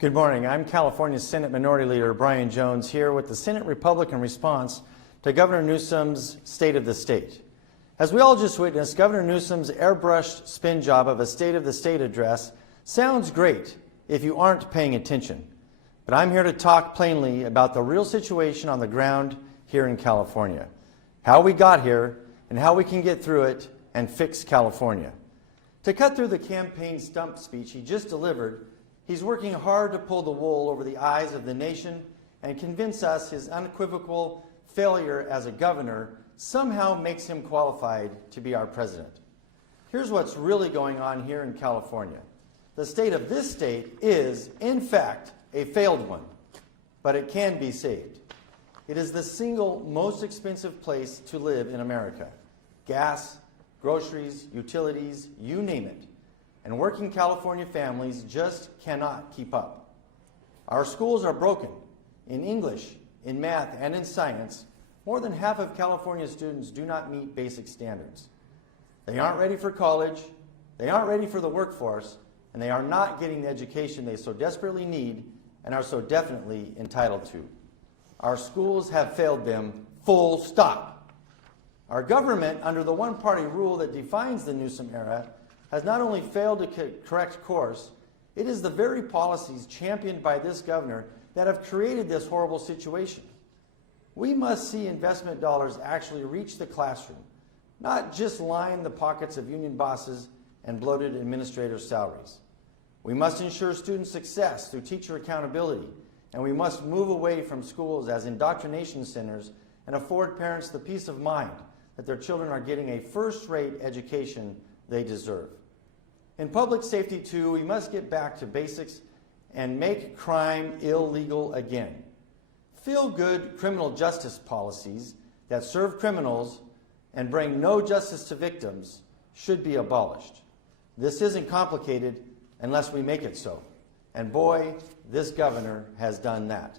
Good morning. I'm California Senate Minority Leader Brian Jones here with the Senate Republican response to Governor Newsom's State of the State. As we all just witnessed, Governor Newsom's airbrushed spin job of a State of the State address sounds great if you aren't paying attention. But I'm here to talk plainly about the real situation on the ground here in California, how we got here and how we can get through it and fix California. To cut through the campaign stump speech he just delivered, he's working hard to pull the wool over the eyes of the nation and convince us his unequivocal failure as a governor somehow makes him qualified to be our president. Here's what's really going on here in California. The state of this state is, in fact, a failed one, but it can be saved. It is the single most expensive place to live in America. Gas, groceries, utilities, you name it. And working California families just cannot keep up. Our schools are broken. In English, in math, and in science, more than half of California students do not meet basic standards. They aren't ready for college, they aren't ready for the workforce, and they are not getting the education they so desperately need and are so definitely entitled to. Our schools have failed them, full stop. Our government, under the one-party rule that defines the Newsom era, has not only failed to correct course, it is the very policies championed by this governor that have created this horrible situation. We must see investment dollars actually reach the classroom, not just line the pockets of union bosses and bloated administrators' salaries. We must ensure student success through teacher accountability, and we must move away from schools as indoctrination centers and afford parents the peace of mind that their children are getting a first-rate education they deserve. In public safety, too, we must get back to basics and make crime illegal again. Feel-good criminal justice policies that serve criminals and bring no justice to victims should be abolished. This isn't complicated unless we make it so. And boy, this governor has done that.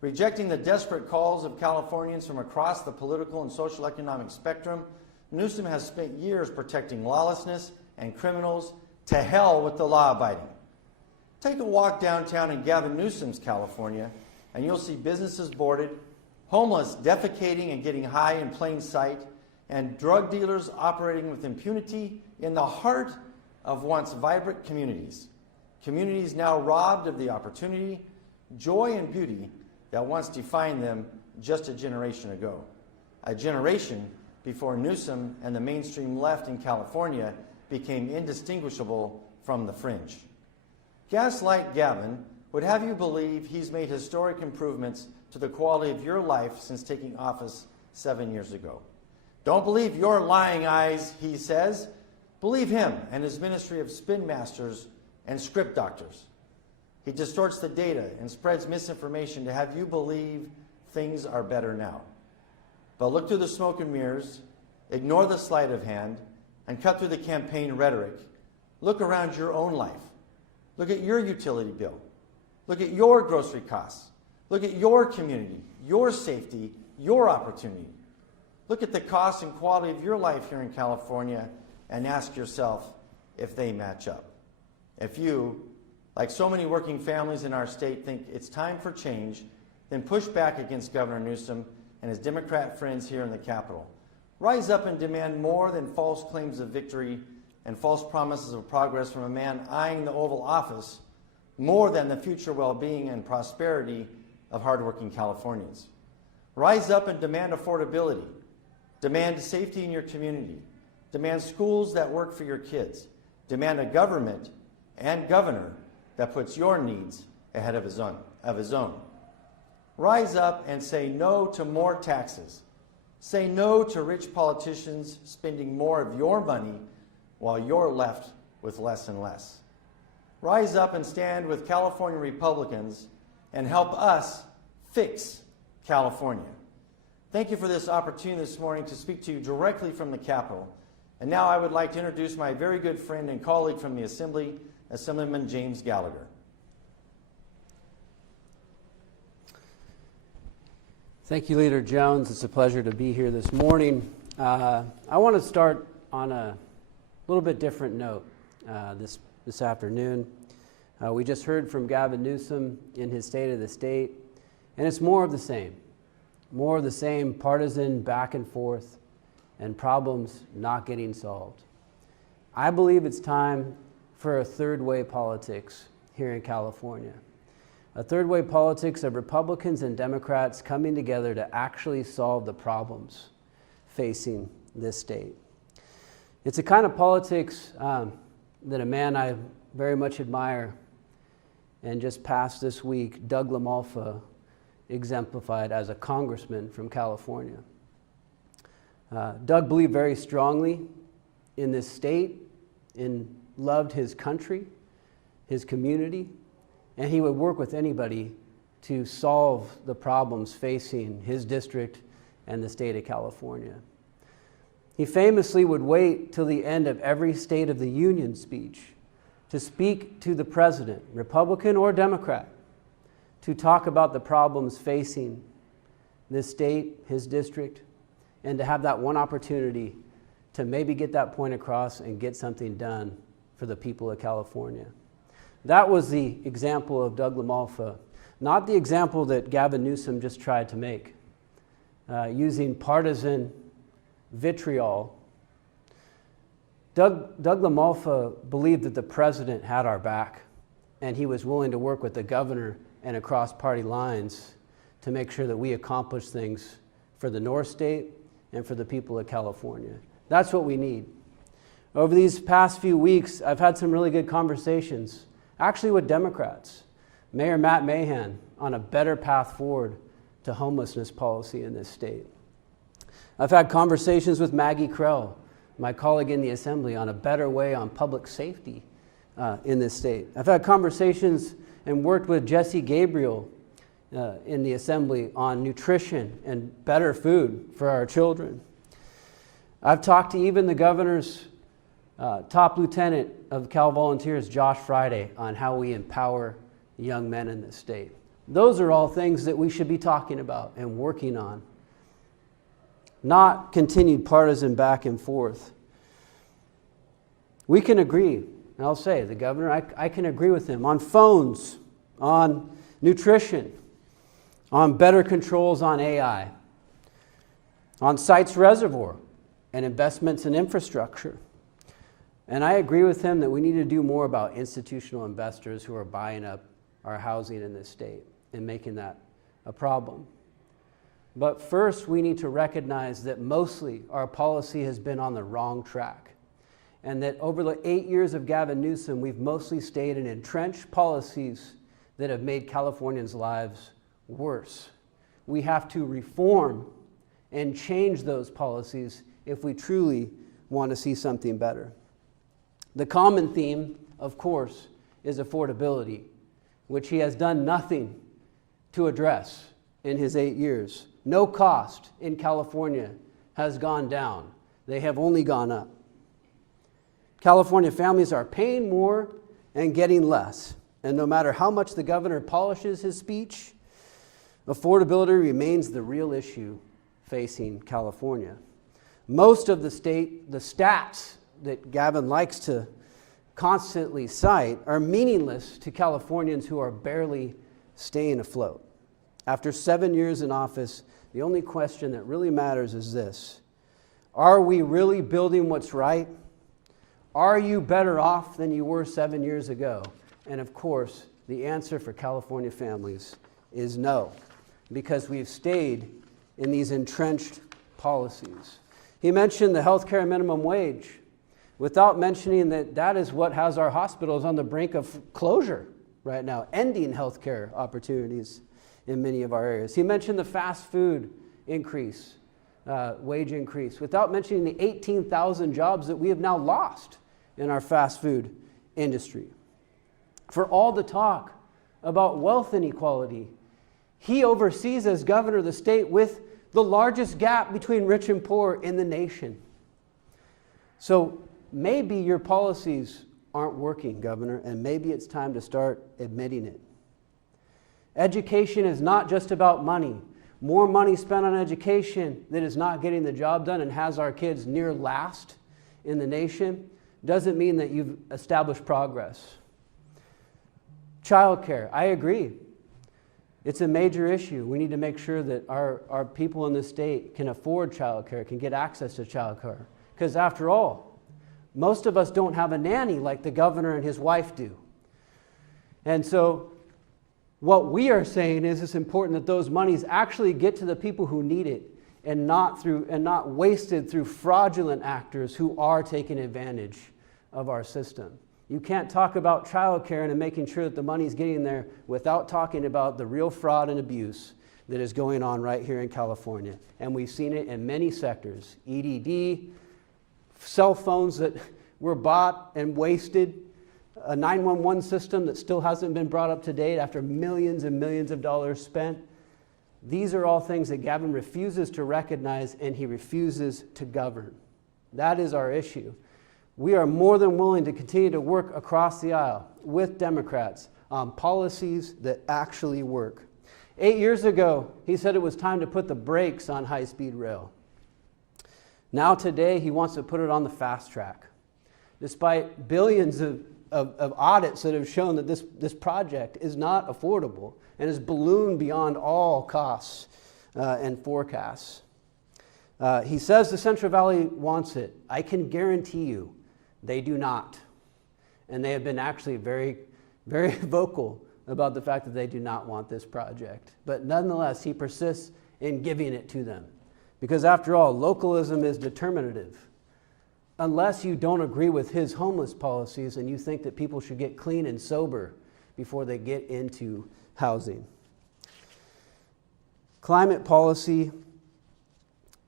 Rejecting the desperate calls of Californians from across the political and social economic spectrum, Newsom has spent years protecting lawlessness and criminals. To hell with the law-abiding. Take a walk downtown in Gavin Newsom's California, and you'll see businesses boarded, homeless defecating and getting high in plain sight, and drug dealers operating with impunity in the heart of once vibrant communities. Communities now robbed of the opportunity, joy, and beauty that once defined them just a generation ago. A generation before Newsom and the mainstream left in California became indistinguishable from the fringe. Gaslight Gavin would have you believe he's made historic improvements to the quality of your life since taking office 7 years ago. Don't believe your lying eyes, he says. Believe him and his ministry of spin masters and script doctors. He distorts the data and spreads misinformation to have you believe things are better now. But look through the smoke and mirrors, ignore the sleight of hand, and cut through the campaign rhetoric. Look around your own life. Look at your utility bill. Look at your grocery costs. Look at your community, your safety, your opportunity. Look at the cost and quality of your life here in California and ask yourself if they match up. If you, like so many working families in our state, think it's time for change, then push back against Governor Newsom and his Democrat friends here in the Capitol. Rise up and demand more than false claims of victory and false promises of progress from a man eyeing the Oval Office more than the future well-being and prosperity of hardworking Californians. Rise up and demand affordability. Demand safety in your community. Demand schools that work for your kids. Demand a government and governor that puts your needs ahead of his own. Rise up and say no to more taxes. Say no to rich politicians spending more of your money while you're left with less and less. Rise up and stand with California Republicans and help us fix California. Thank you for this opportunity this morning to speak to you directly from the Capitol. And now I would like to introduce my very good friend and colleague from the Assembly, Assemblyman James Gallagher. Thank you, Leader Jones. It's a pleasure to be here this morning. I want to start on a little bit different note this afternoon. We just heard from Gavin Newsom in his State of the State, and it's more of the same. More of the same partisan back and forth and problems not getting solved. I believe it's time for a third way politics here in California. A third way politics of Republicans and Democrats coming together to actually solve the problems facing this state. It's a kind of politics that a man I very much admire and just passed this week, Doug LaMalfa, exemplified as a congressman from California. Doug believed very strongly in this state and loved his country, his community, and he would work with anybody to solve the problems facing his district and the state of California. He famously would wait till the end of every State of the Union speech to speak to the president, Republican or Democrat, to talk about the problems facing this state, his district, and to have that one opportunity to maybe get that point across and get something done for the people of California. That was the example of Doug LaMalfa, not the example that Gavin Newsom just tried to make, using partisan vitriol. Doug LaMalfa believed that the president had our back, and he was willing to work with the governor and across party lines to make sure that we accomplish things for the North State and for the people of California. That's what we need. Over these past few weeks, I've had some really good conversations, actually with Democrats, Mayor Matt Mahan, on a better path forward to homelessness policy in this state. I've had conversations with Maggie Krell, my colleague in the Assembly, on a better way on public safety in this state. I've had conversations and worked with Jesse Gabriel in the Assembly on nutrition and better food for our children. I've talked to even the governor's top lieutenant of Cal Volunteers, Josh Friday, on how we empower young men in this state. Those are all things that we should be talking about and working on, not continued partisan back and forth. We can agree, and I'll say, the governor, I can agree with him on phones, on nutrition, on better controls on AI, on Sites Reservoir and investments in infrastructure. And I agree with him that we need to do more about institutional investors who are buying up our housing in this state and making that a problem. But first, we need to recognize that mostly our policy has been on the wrong track, and that over the 8 years of Gavin Newsom, we've mostly stayed in entrenched policies that have made Californians' lives worse. We have to reform and change those policies if we truly want to see something better. The common theme, of course, is affordability, which he has done nothing to address in his 8 years. No cost in California has gone down. They have only gone up. California families are paying more and getting less. And no matter how much the governor polishes his speech, affordability remains the real issue facing California. Most of the stats that Gavin likes to constantly cite are meaningless to Californians who are barely staying afloat. After 7 years in office, the only question that really matters is this: are we really building what's right? Are you better off than you were 7 years ago? And of course, the answer for California families is no, because we've stayed in these entrenched policies. He mentioned the healthcare minimum wage, without mentioning that that is what has our hospitals on the brink of closure right now, ending healthcare opportunities in many of our areas. He mentioned the fast food increase, wage increase, without mentioning the 18,000 jobs that we have now lost in our fast food industry. For all the talk about wealth inequality, he oversees, as governor of the state, with the largest gap between rich and poor in the nation. So maybe your policies aren't working, Governor, and maybe it's time to start admitting it. Education is not just about money. More money spent on education that is not getting the job done and has our kids near last in the nation doesn't mean that you've established progress. Childcare, I agree. It's a major issue. We need to make sure that our people in the state can afford childcare, can get access to childcare. Because after all, most of us don't have a nanny like the governor and his wife do. And so what we are saying is it's important that those monies actually get to the people who need it and not wasted through fraudulent actors who are taking advantage of our system. You can't talk about child care and making sure that the money's getting there without talking about the real fraud and abuse that is going on right here in California. And we've seen it in many sectors. EDD, cell phones that were bought and wasted, a 911 system that still hasn't been brought up to date after millions and millions of dollars spent. These are all things that Gavin refuses to recognize and he refuses to govern. That is our issue. We are more than willing to continue to work across the aisle with Democrats on policies that actually work. 8 years ago, he said it was time to put the brakes on high-speed rail. Now today, he wants to put it on the fast track. Despite billions of audits that have shown that this project is not affordable and is ballooned beyond all costs and forecasts. He says the Central Valley wants it. I can guarantee you they do not. And they have been actually very, very vocal about the fact that they do not want this project. But nonetheless, he persists in giving it to them. Because after all, localism is determinative. Unless you don't agree with his homeless policies and you think that people should get clean and sober before they get into housing. Climate policy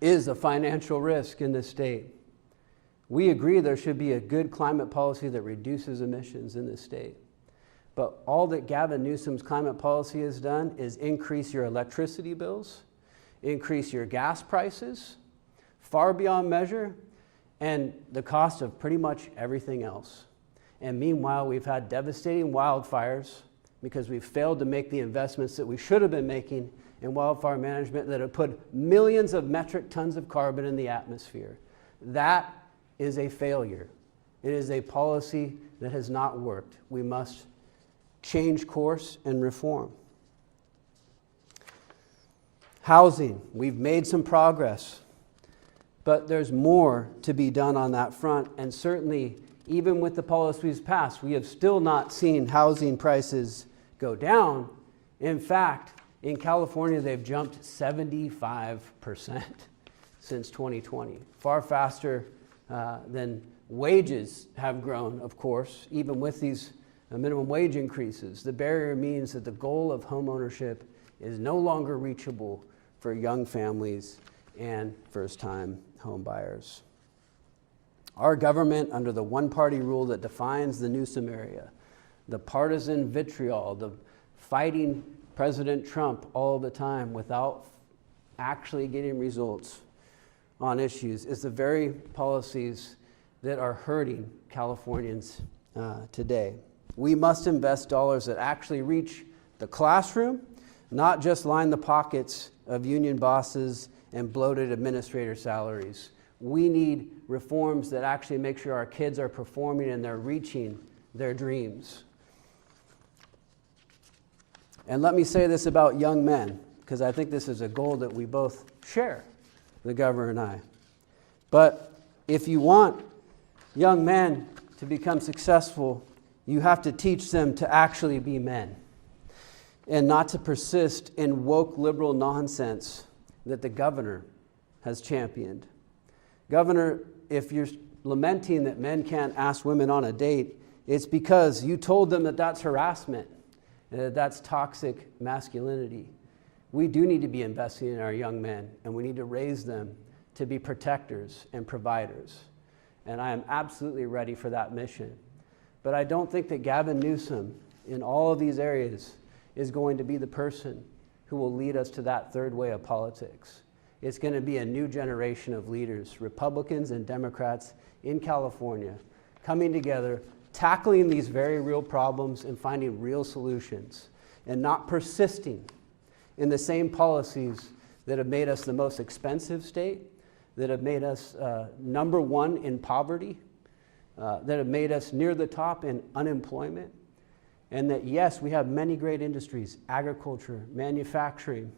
is a financial risk in this state. We agree there should be a good climate policy that reduces emissions in this state. But all that Gavin Newsom's climate policy has done is increase your electricity bills, increase your gas prices, far beyond measure, and the cost of pretty much everything else. And meanwhile, we've had devastating wildfires because we've failed to make the investments that we should have been making in wildfire management that have put millions of metric tons of carbon in the atmosphere. That is a failure. It is a policy that has not worked. We must change course and reform. Housing, we've made some progress, but there's more to be done on that front, and certainly even with the policies passed, we have still not seen housing prices go down. In fact, in California, they've jumped 75% since 2020, far faster than wages have grown, of course, even with these minimum wage increases. The barrier means that the goal of home ownership is no longer reachable for young families and first-time home buyers. Our government, under the one-party rule that defines the Newsom area, the partisan vitriol, the fighting President Trump all the time without actually getting results on issues, is the very policies that are hurting Californians today. We must invest dollars that actually reach the classroom, not just line the pockets of union bosses and bloated administrator salaries. We need reforms that actually make sure our kids are performing and they're reaching their dreams. And let me say this about young men, because I think this is a goal that we both share, the governor and I. But if you want young men to become successful, you have to teach them to actually be men and not to persist in woke liberal nonsense that the governor has championed. Governor, if you're lamenting that men can't ask women on a date, it's because you told them that that's harassment and that that's toxic masculinity. We do need to be investing in our young men, and we need to raise them to be protectors and providers. And I am absolutely ready for that mission. But I don't think that Gavin Newsom, in all of these areas, is going to be the person who will lead us to that third way of politics. It's going to be a new generation of leaders, Republicans and Democrats in California, coming together, tackling these very real problems and finding real solutions, and not persisting in the same policies that have made us the most expensive state, that have made us number one in poverty, that have made us near the top in unemployment, And that, yes, we have many great industries, agriculture, manufacturing,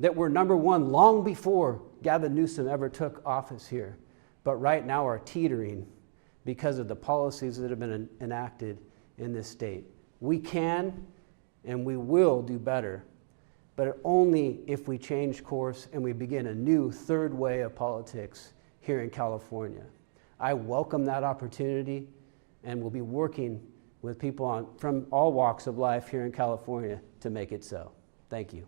that were number one long before Gavin Newsom ever took office here, but right now are teetering because of the policies that have been enacted in this state. We can and we will do better, but only if we change course and we begin a new third way of politics here in California. I welcome that opportunity and will be working with people from all walks of life here in California to make it so. Thank you.